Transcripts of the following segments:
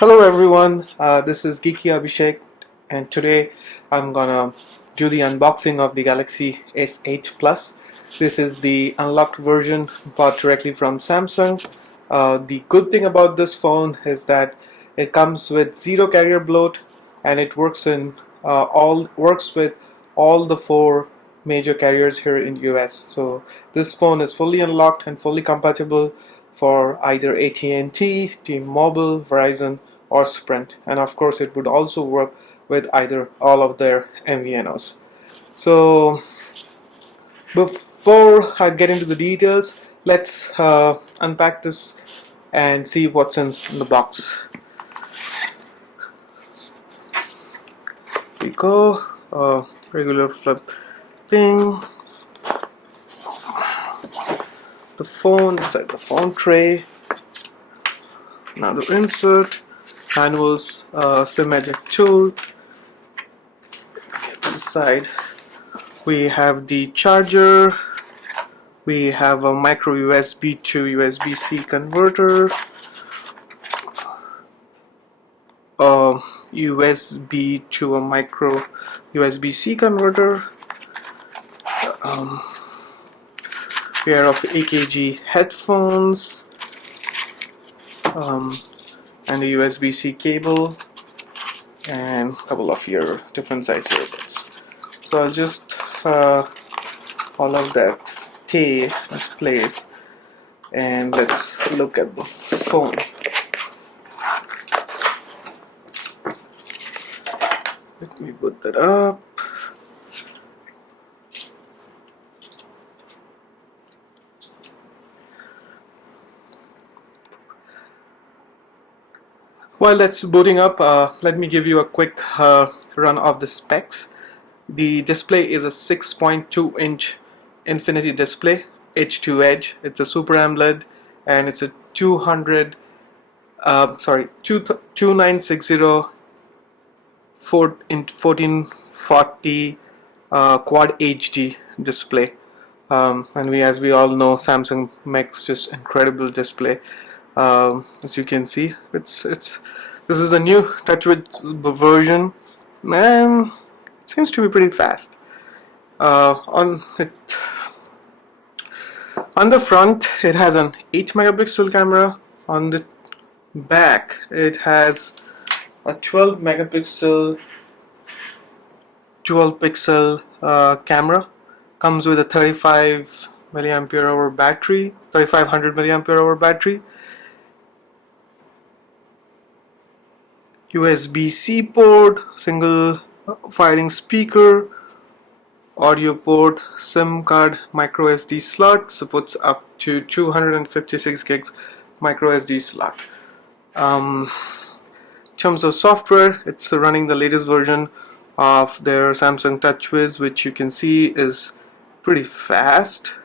Hello everyone, this is Geeky Abhishek, and today I'm gonna do the unboxing of the Galaxy S8 Plus. This is the unlocked version bought directly from Samsung. The good thing about this phone is that it comes with zero carrier bloat, and it works with all the four major carriers here in US. So this phone is fully unlocked and fully compatible for either AT&T, T-Mobile, Verizon, or Sprint, and of course it would also work with either all of their MVNOs. So before I get into the details, let's unpack this and see what's in the box. Here we go. Regular flip thing. The phone inside the phone tray. Another insert. Manuals, SIM eject tool. Inside we have the charger. We have a micro USB to USB-C converter, a USB to a micro USB-C converter, pair of AKG headphones, and a USB-C cable, and a couple of your different size earbuds. So I'll just all of that stay in place, and let's look at the phone. Let me put that up. While that's booting up, let me give you a quick run of the specs. The display is a 6.2 inch Infinity display, edge to edge. It's a Super AMOLED, and it's a 2960 1440 Quad HD display. And as we all know, Samsung makes just incredible display. As you can see, this is a new TouchWiz version, and it seems to be pretty fast. On the front, it has an 8 megapixel camera. On the back, it has a 12 megapixel dual pixel camera. Comes with a 35 milliampere hour battery, 3500 milliampere hour battery. USB-C port, single firing speaker, audio port, SIM card, micro SD slot, supports up to 256 gigs micro SD slot. In terms of software, it's running the latest version of their Samsung TouchWiz, which you can see is pretty fast,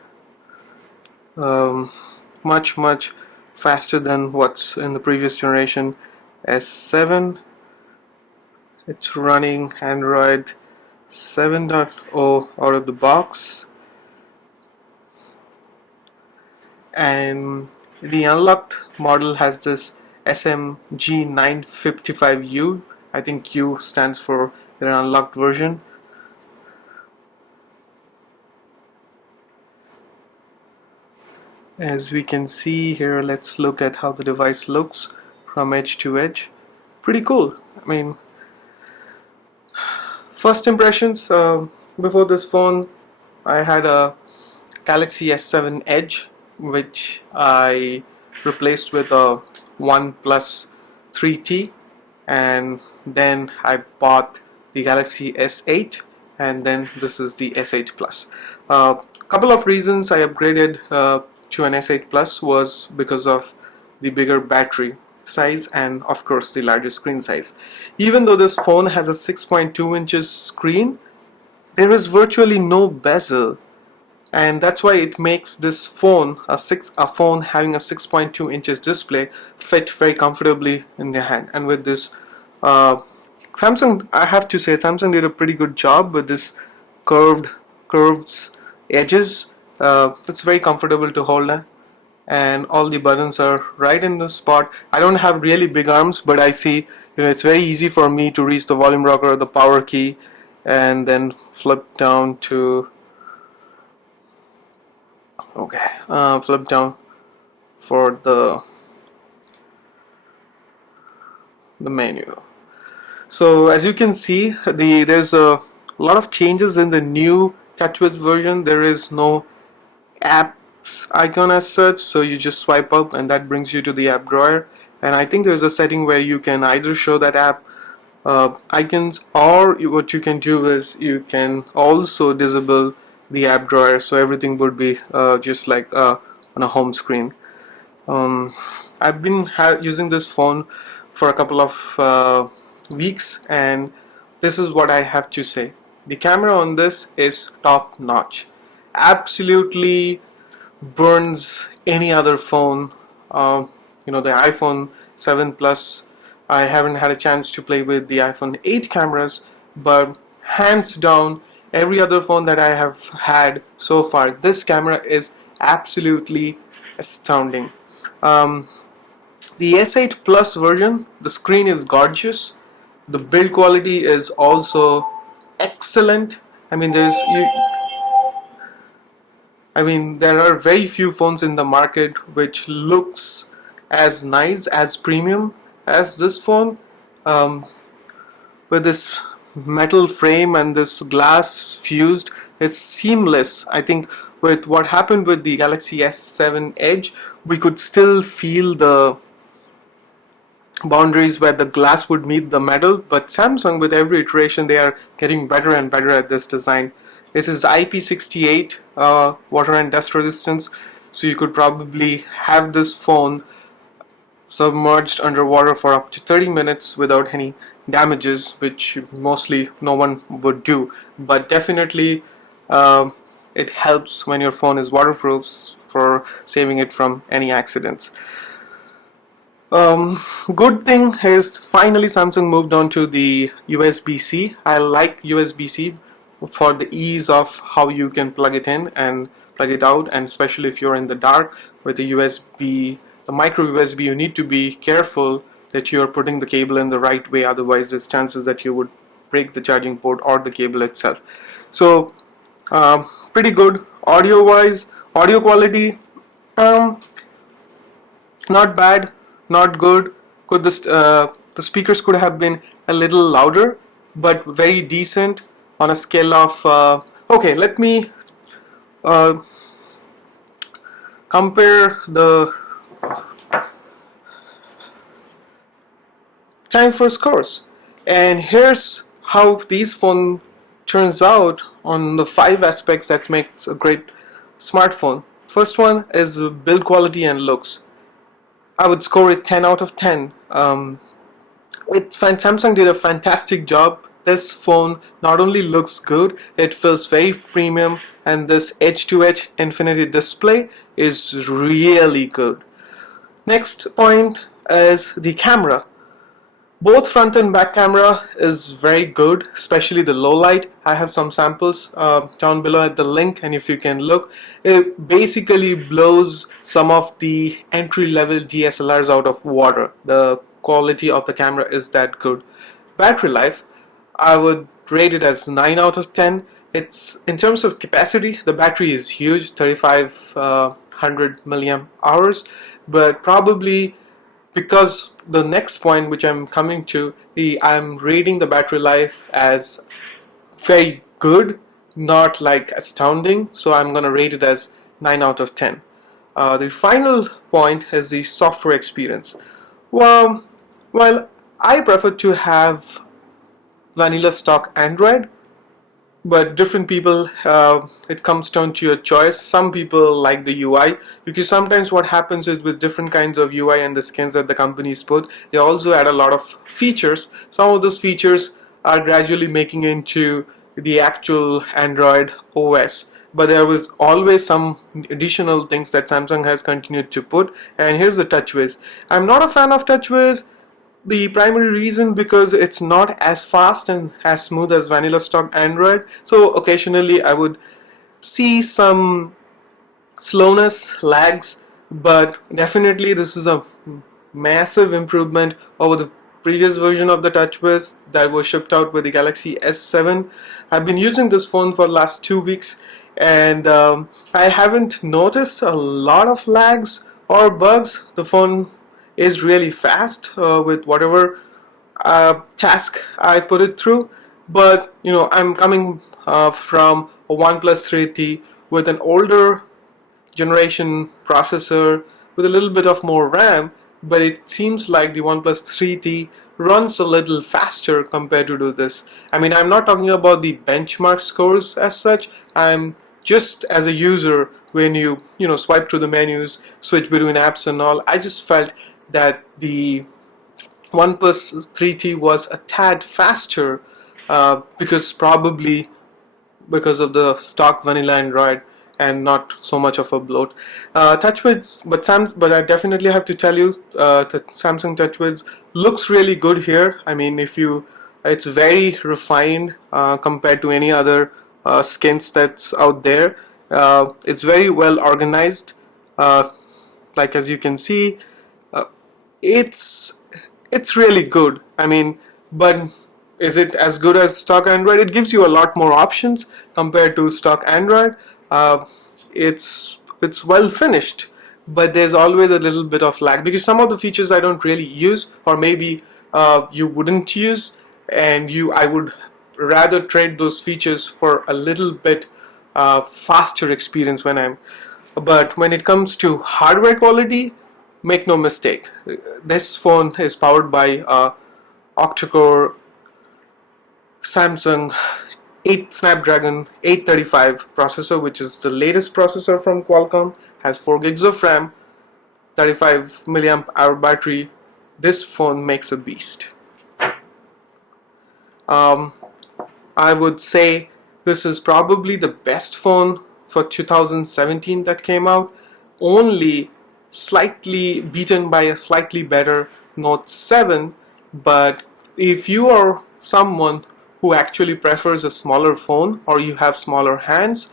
much faster than what's in the previous generation S7. It's running Android 7.0 out of the box, and the unlocked model has this SMG955U. I think U stands for their unlocked version. As we can see here, let's look at how the device looks from edge to edge. Pretty cool. I mean, first impressions, before this phone I had a Galaxy S7 Edge, which I replaced with a OnePlus 3T, and then I bought the Galaxy S8, and then this is the S8 Plus. Couple of reasons I upgraded to an S8 Plus was because of the bigger battery size and of course the larger screen size. Even though this phone has a 6.2 inches screen, there is virtually no bezel, and that's why it makes this phone, a phone having a 6.2 inches display, fit very comfortably in the hand. And with this Samsung, I have to say, Samsung did a pretty good job with this curved edges. It's very comfortable to hold and all the buttons are right in the spot. I don't have really big arms, but I see, it's very easy for me to reach the volume rocker or the power key and then flip down to flip down for the menu. So as you can see, there's a lot of changes in the new TouchWiz version. There is no apps icon as such, so you just swipe up and that brings you to the app drawer. And I think there's a setting where you can either show that app icons, or what you can do is you can also disable the app drawer, so everything would be just like on a home screen. I've been using this phone for a couple of weeks, and this is what I have to say. The camera on this is top notch. Absolutely burns any other phone. The iPhone 7 Plus, I haven't had a chance to play with the iPhone 8 cameras, but hands down, every other phone that I have had so far, this camera is absolutely astounding. The S8 Plus version, the screen is gorgeous. The build quality is also excellent. There are very few phones in the market which looks as nice, as premium as this phone, with this metal frame and this glass fused. It's seamless. I think with what happened with the Galaxy S7 Edge, we could still feel the boundaries where the glass would meet the metal, but Samsung, with every iteration, they are getting better and better at this design. This is IP68 water and dust resistance, so you could probably have this phone submerged underwater for up to 30 minutes without any damages, which mostly no one would do. But definitely it helps when your phone is waterproof for saving it from any accidents. Good thing is finally Samsung moved on to the USB-C. I like USB-C for the ease of how you can plug it in and plug it out, and especially if you're in the dark with the micro USB, you need to be careful that you're putting the cable in the right way, otherwise there's chances that you would break the charging port or the cable itself. So pretty good. Audio wise, audio quality, not bad, not good. The speakers could have been a little louder, but very decent on a scale of okay, let me compare the time for scores, and here's how these phone turns out on the 5 aspects that makes a great smartphone. First one is build quality and looks. I would score it 10 out of 10. Samsung did a fantastic job. This phone not only looks good, it feels very premium, and this edge-to-edge infinity display is really good. Next point is the camera. Both front and back camera is very good, especially the low light. I have some samples down below at the link, and if you can look, it basically blows some of the entry-level DSLRs out of water. The quality of the camera is that good. Battery life, I would rate it as 9 out of 10. It's, in terms of capacity, the battery is huge, 3500 milliamp hours, but probably because the next point which I'm coming to, I'm rating the battery life as very good, not like astounding, so I'm gonna rate it as 9 out of 10. The final point is the software experience. Well, I prefer to have vanilla stock Android, but different people, it comes down to your choice. Some people like the UI, because sometimes what happens is with different kinds of UI and the skins that the companies put, they also add a lot of features. Some of those features are gradually making into the actual Android OS, but there was always some additional things that Samsung has continued to put. And here's the TouchWiz. I'm not a fan of TouchWiz. The primary reason because it's not as fast and as smooth as vanilla stock Android, so occasionally I would see some slowness, lags, but definitely this is a massive improvement over the previous version of the TouchWiz that was shipped out with the Galaxy S7. I've been using this phone for the last 2 weeks, and I haven't noticed a lot of lags or bugs. The phone is really fast with whatever task I put it through. But I'm coming from a OnePlus 3T with an older generation processor with a little bit of more RAM, but it seems like the OnePlus 3T runs a little faster compared to do this. I mean, I'm not talking about the benchmark scores as such. I'm just as a user, when you swipe through the menus, switch between apps and all, I just felt that the OnePlus 3T was a tad faster because probably because of the stock vanilla Android and not so much of a bloat. TouchWiz, but I definitely have to tell you that Samsung TouchWiz looks really good here. I mean, it's very refined compared to any other skins that's out there. It's very well organized. Uh, like as you can see, uh, it's it's really good. I mean, but is it as good as stock Android? It gives you a lot more options compared to stock Android. Uh, it's well finished, but there's always a little bit of lag because some of the features I don't really use, or maybe you wouldn't use, and I would rather trade those features for a little bit faster experience when I'm. But when it comes to hardware quality, make no mistake, this phone is powered by a octa-core Samsung 8 Snapdragon 835 processor, which is the latest processor from Qualcomm. Has 4 gigs of RAM, 35 milliamp hour battery. This phone makes a beast. I would say this is probably the best phone for 2017 that came out, only slightly beaten by a slightly better Note 7. But if you are someone who actually prefers a smaller phone or you have smaller hands,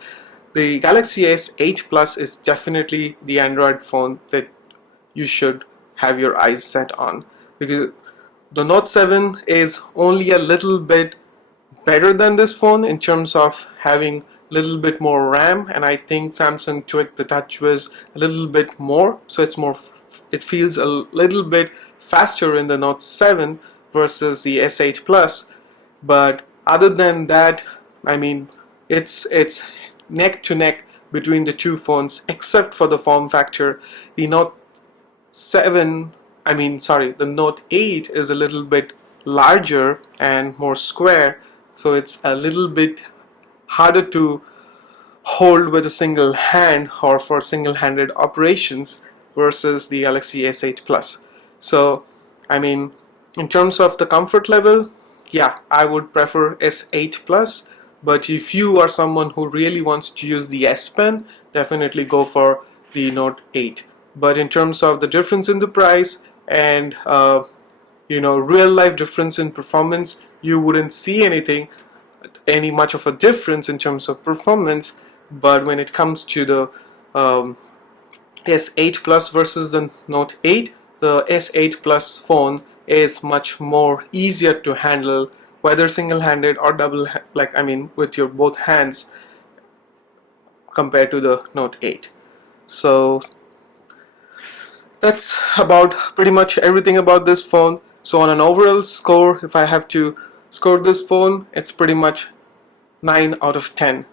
the Galaxy S8 Plus is definitely the Android phone that you should have your eyes set on, because the Note 7 is only a little bit better than this phone in terms of having a little bit more RAM, and I think Samsung tweaked the TouchWiz a little bit more, so it feels a little bit faster in the Note 7 versus the S8 Plus. But other than that, I mean, it's neck to neck between the two phones, except for the form factor. The Note 7, the Note 8 is a little bit larger and more square, so it's a little bit harder to hold with a single hand or for single-handed operations versus the Galaxy S8 Plus. So, I mean, in terms of the comfort level, yeah, I would prefer S8 Plus, but if you are someone who really wants to use the S Pen, definitely go for the Note 8. But in terms of the difference in the price and real life difference in performance, you wouldn't see any much of a difference in terms of performance. But when it comes to the S8 Plus versus the Note 8, the S8 Plus phone is much more easier to handle, whether single-handed or with your both hands, compared to the Note 8. So that's about pretty much everything about this phone. So on an overall score, if I have to score this phone, it's pretty much 9 out of 10.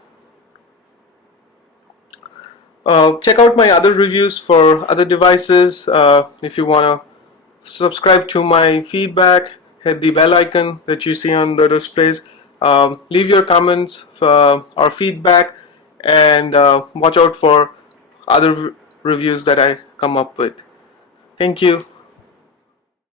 Check out my other reviews for other devices. If you want to subscribe to my feedback, hit the bell icon that you see on the displays. Leave your comments or feedback, and watch out for other reviews that I come up with. Thank you.